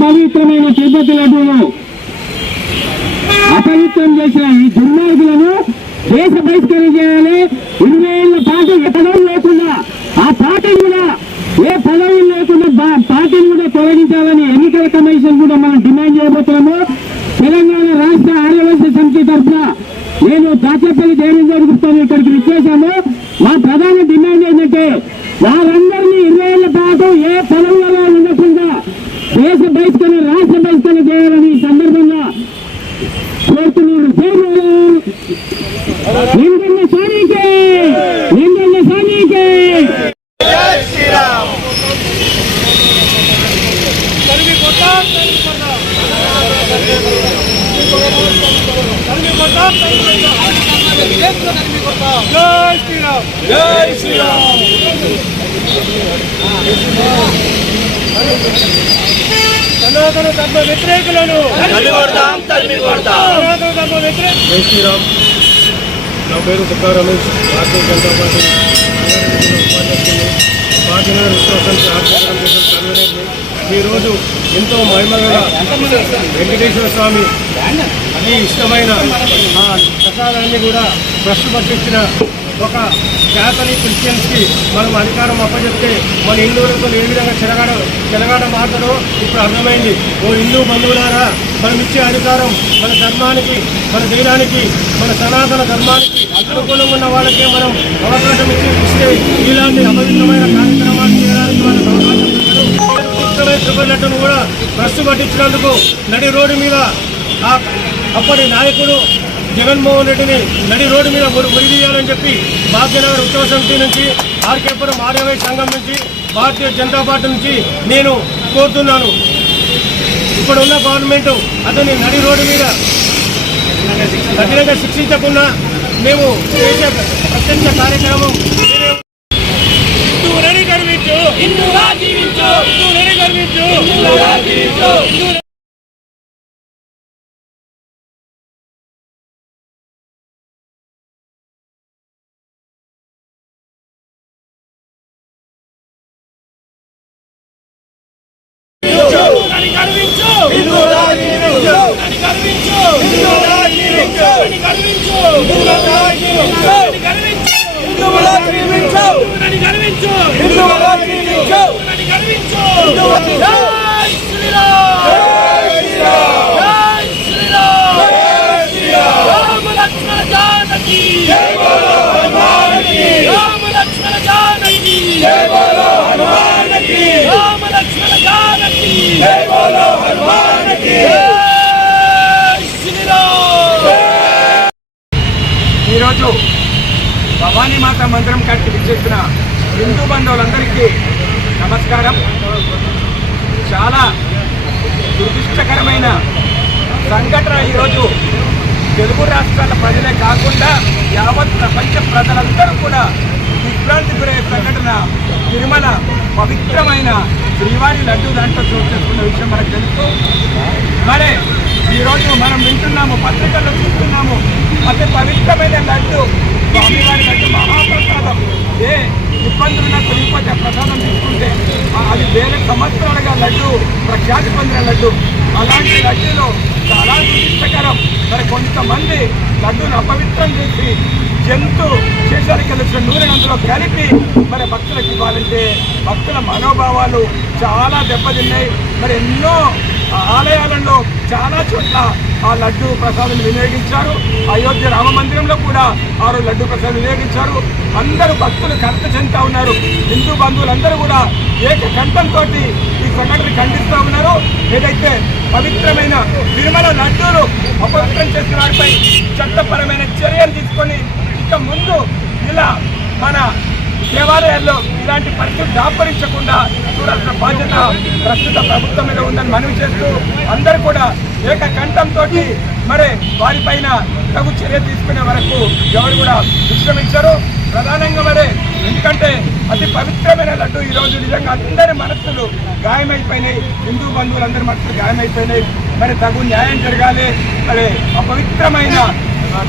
పవిత్రమైన తిరుపతి లడ్డూను అపవిత్రం చేసిన ఈ దుర్మార్గులను దేశ బహిష్కరణ చేయాలి. 20 ఏళ్ల పాటు పదవి లేకుండా ఆ పార్టీని కూడా ఏ పదవి లేకుండా పార్టీని కూడా తొలగించాలని ఎన్నికల కమిషన్ కూడా మనం డిమాండ్ చేయబోతున్నాము. తెలంగాణ రాష్ట్ర ఆర్యవైశ్య సమితి తరఫున నేను దాచేపల్లి దేవేంద్ర గుప్తాను ఇక్కడికి విచ్చేశాము. మా ప్రధాన డిమాండ్ ఏంటంటే వారందరినీ 20 ఏళ్ల పాటు ఏ పదవులలో ఉండకుండా దేశ బహిష్కరణ రాష్ట్ర బహిష్కరణ చేయాలని ఈ సందర్భంగా కోరుతున్నారు. నిందన్న సానికే నిందన్న సానికే జై శ్రీరామ్ జై శ్రీరామ్. సనాతన ధర్మ వ్యతిరేకులను సనాతన ధర్మ వ్యతిరేక. జై శ్రీరామ్. నా పేరు సుఖా రమేష్, భారతీయ జనతా పార్టీ పార్టీనగర్ విశ్వాసానికి ఆర్థిక. ఈరోజు ఎంతో మహిమగల వెంకటేశ్వర స్వామి అతి ఇష్టమైన ఆ ప్రసాదాన్ని కూడా ప్రశ్న పట్టించిన ఒక క్యాథలిక్ క్రిస్టియన్స్కి మనం అధికారం అప్పచెప్తే మన హిందువులతో ఏ విధంగా చెలగాట మాటలో ఇప్పుడు అర్థమైంది. ఓ హిందూ బంధువులారా, మనం ఇచ్చే అధికారం మన ధర్మానికి, మన దేశానికి, మన సనాతన ధర్మానికి అనుకూలంగా ఉన్న వాళ్ళకే మనం అవకాశం ఇస్తే ఇలాంటి అపవిత్రమైన కార్యక్రమాలు చేయడానికి మనకు అవకాశం ఇవ్వనట్టును కూడా ప్రశ్న పట్టించినందుకు నడి రోడ్డు మీద అప్పటి నాయకుడు జగన్మోహన్ రెడ్డిని నడి రోడ్డు మీద ఉరిదీయాలని చెప్పి భాగ్యనగర్ ఉత్సవ సమితి నుంచి, ఆర్కేపురం ఆర్యవైశ్య సంఘం నుంచి, భారతీయ జనతా పార్టీ నుంచి నేను కోరుతున్నాను. ఇప్పుడున్న గవర్నమెంట్ అతన్ని నడి రోడ్డు మీద కఠినంగా శిక్షించకుండా మేము చేసే ప్రత్యక్ష కార్యక్రమం హిందువులని గర్వించు, హిందువులా జీవించు, హిందువులని గర్వించు, హిందువులా జీవించు. ఈరోజు భవానీ మాత మందిరం కట్టి విచ్చేసిన హిందూ బంధువులందరికీ నమస్కారం. చాలా దురదృష్టకరమైన సంఘటన ఈరోజు తెలుగు రాష్ట్రాల ప్రజలే కాకుండా యావత్ ప్రపంచ ప్రజలందరూ కూడా దిగ్భ్రాంతి గురయ్యే సంఘటన తిరుమల పవిత్రమైన శ్రీవారి లడ్డు దాంట్లో చోటు చేసుకున్న విషయం మనకు తెలుసు. మరి ఈరోజు మనం వింటున్నాము, పత్రికల్లో చూస్తున్నాము, అతి పవిత్రమైన లడ్డు స్వామివారి లడ్డు మహాప్రసాదం. ఏ ఇబ్బందులున్నా తొలిగిపోతే ప్రసాదం తీసుకుంటే అది వేరే సంవత్సరాలుగా లడ్డు ప్రఖ్యాతి పొందిన లడ్డు. అలాంటి లడ్డూలో చాలా దురదృష్టకరం. మరి కొంతమంది లడ్డూను అపవిత్రం చేసి జంతు శేషానికి కలిసిన నూనె అందులో కలిపి మరి భక్తులకు ఇవ్వాలంటే భక్తుల మనోభావాలు చాలా దెబ్బతిన్నాయి. మరి ఎన్నో ఆలయాలలో చాలా చోట్ల ఆ లడ్డు ప్రసాదం వినియోగించారు. అయోధ్య రామ మందిరంలో కూడా ఆ రోజు లడ్డు ప్రసాదం వినియోగించారు. అందరూ భక్తులు కలత చెందుతా ఉన్నారు. హిందూ బంధువులందరూ కూడా ఏకకంఠంతో ఈ సంఘటన ఖండిస్తూ ఉన్నారు. ఏదైతే పవిత్రమైన తిరుమల లడ్డూలు అపవిత్రం చేసిన వారిపై చట్టపరమైన చర్యలు తీసుకొని ఇక ముందు ఇలా మన దేవాలయాల్లో ఇలాంటి పరిస్థితులు దాపరించకుండా చూడాల్సిన బాధ్యత ప్రస్తుత ప్రభుత్వం మీద ఉందని మనవి చేస్తూ అందరూ కూడా ఏకకంఠంతో మరి వారిపైన తగు చర్య తీసుకునే వరకు ఎవరు కూడా విశ్రమించారు. ప్రధానంగా మరి ఎందుకంటే అతి పవిత్రమైన లడ్డు ఈరోజు నిజంగా అందరి మనస్సులు గాయమైపోయినాయి. హిందూ బంధువులందరి మనస్సులు గాయమైపోయినాయి. మరి తగు న్యాయం జరగాలి. మరి అపవిత్రమైన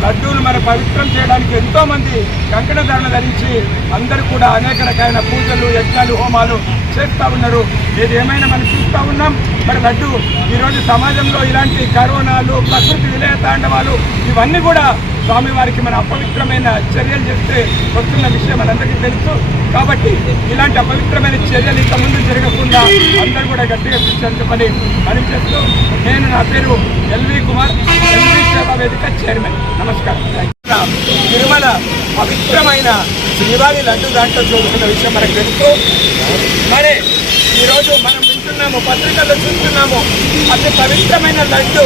లడ్డూను మరి పవిత్రం చేయడానికి ఎంతో మంది కంకణధారణ ధరించి అందరూ కూడా అనేక రకాలైన పూజలు యజ్ఞాలు హోమాలు చేస్తూ ఉన్నారు. ఏది ఏమైనా మనం చూస్తూ ఉన్నాం. మరి లడ్డు ఈరోజు సమాజంలో ఇలాంటి కరోనాలు ప్రకృతి విలయ తాండవాలు ఇవన్నీ కూడా స్వామివారికి మన అపవిత్రమైన చర్యలు చేస్తే వస్తున్న విషయం మనందరికీ తెలుసు. కాబట్టి ఇలాంటి అపవిత్రమైన చర్యలు ఇక ముందు జరగకుండా అందరూ కూడా గట్టిగా కూర్చొని చెప్పని మనం చేస్తూ నా పేరు ఎల్వి కుమార్, ఎల్వి సేవా వేదిక చైర్మన్. నమస్కారం. తిరుమల పవిత్రమైన శ్రీవారి లడ్డు దాంట్లో చూస్తున్న విషయం మనకు తెలుసు. మరి ఈరోజు మనం వింటున్నాము, పత్రికల్లో చూస్తున్నాము, అతి పవిత్రమైన లడ్డు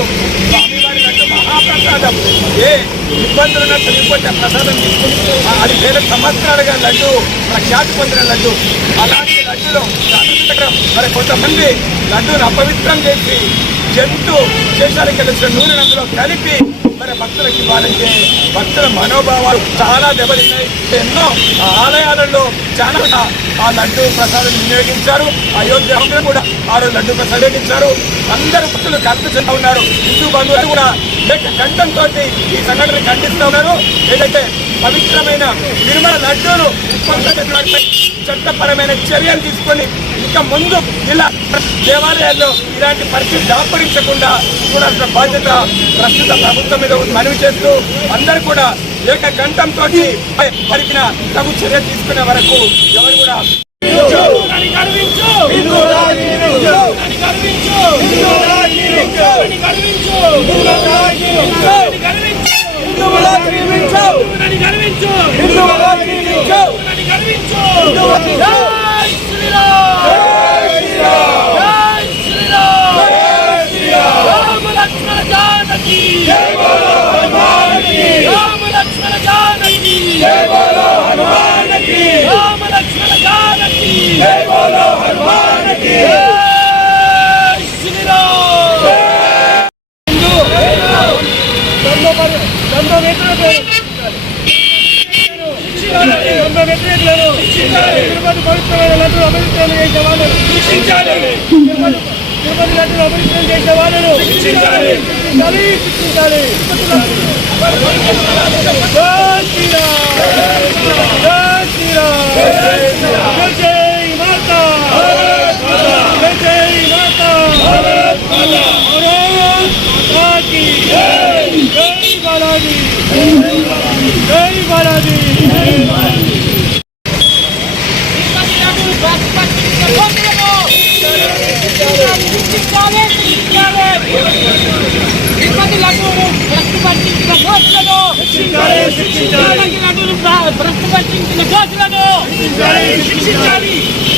స్వామివారి లడ్డు మహాప్రసాదం. ఏ ఇబ్బందులున్నా తొలిపోతే ప్రసాదం తీసుకుని అది వేల సంవత్సరాలుగా లడ్డు ప్రఖ్యాతి పొందిన లడ్డు. అలాంటి లడ్డులో మరి కొంతమంది లడ్డూను అపవిత్రం చేసి జంతు శేషాలకు కలిసిన నూనె అందులో కలిపి మరి భక్తులకు ఇవ్వాలంటే భక్తుల మనోభావాలు చాలా దెబ్బతిన్నాయి. ఎన్నో ఆలయాలలో చాలా ఆ లడ్డు ప్రసాదం వినియోగించారు. అయోధ్య కూడా ఆ రోజు లడ్డు ప్రసాదం వినియోగించారు. అందరూ భక్తులు కలత చెందుతూ ఉన్నారు. హిందూ బంధువులు కూడా కంఠంతో ఈ సంఘటన ఖండిస్తూ ఉన్నారు. ఏదైతే పవిత్రమైన తిరుమల లడ్డూను చట్టపరమైన చర్యలు తీసుకొని ఇక ముందు ఇలా దేవాలయాల్లో ఇలాంటి పరిస్థితి దాపరించకుండా చూడాల్సిన బాధ్యత ప్రస్తుత ప్రభుత్వం మీద మనవి చేస్తూ అందరూ కూడా ఏకకంఠంతో పరిపిన తగు చర్య తీసుకునే వరకు ఎవరు కూడా తిరుపతి పవిత్రమైన లడ్డు అభివృద్ధి చేసే వాళ్ళను తిరుపతి లడ్డు అభివృద్ధి చేసే వాళ్ళను శిక్షించాలి.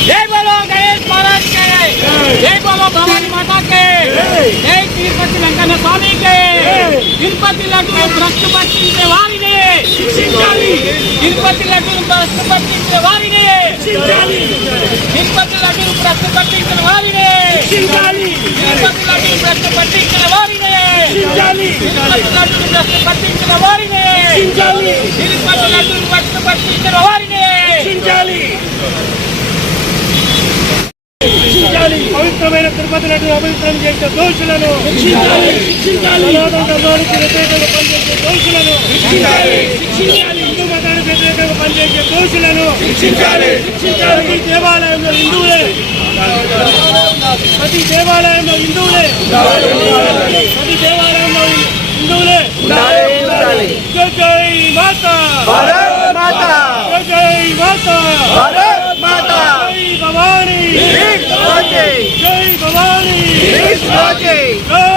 जय बोलो गणेश महाराज के, जय बोलो भवानी माता के, जय तिरुपति वेंकटेश्वर स्वामी के. तिरुपति लड्डू भ्रष्ट पट्टिंचे वारिने तिरुपति लड्डू भ्रष्ट पट्टिंचे वारिने तिरुपति लड्डू भ्रष्ट पट्टिंచిన వారినే తిరుపతి లడ్డు భ్రష్ట పట్టించిన వారినే తిరుపతి లడ్డు భ్రష్ట పట్టించిన వారినే తిరుపతి లడ్డు భ్రష్ట పట్టించిన వారినే పవిత్రమైన తిరుపతి లడ్డు అపవిత్రం చేసే దోషులను సనాతనానికి వ్యతిరేకంగా పనిచేసే దోషులను హిందూ మతానికి వ్యతిరేకంగా పనిచేసే దోషులను ప్రతి దేవాలయంలో హిందువులే ప్రతి దేవాలయంలో హిందువులే జై జై మాతా జై మాతా జై భవానీ జై భవానీ జై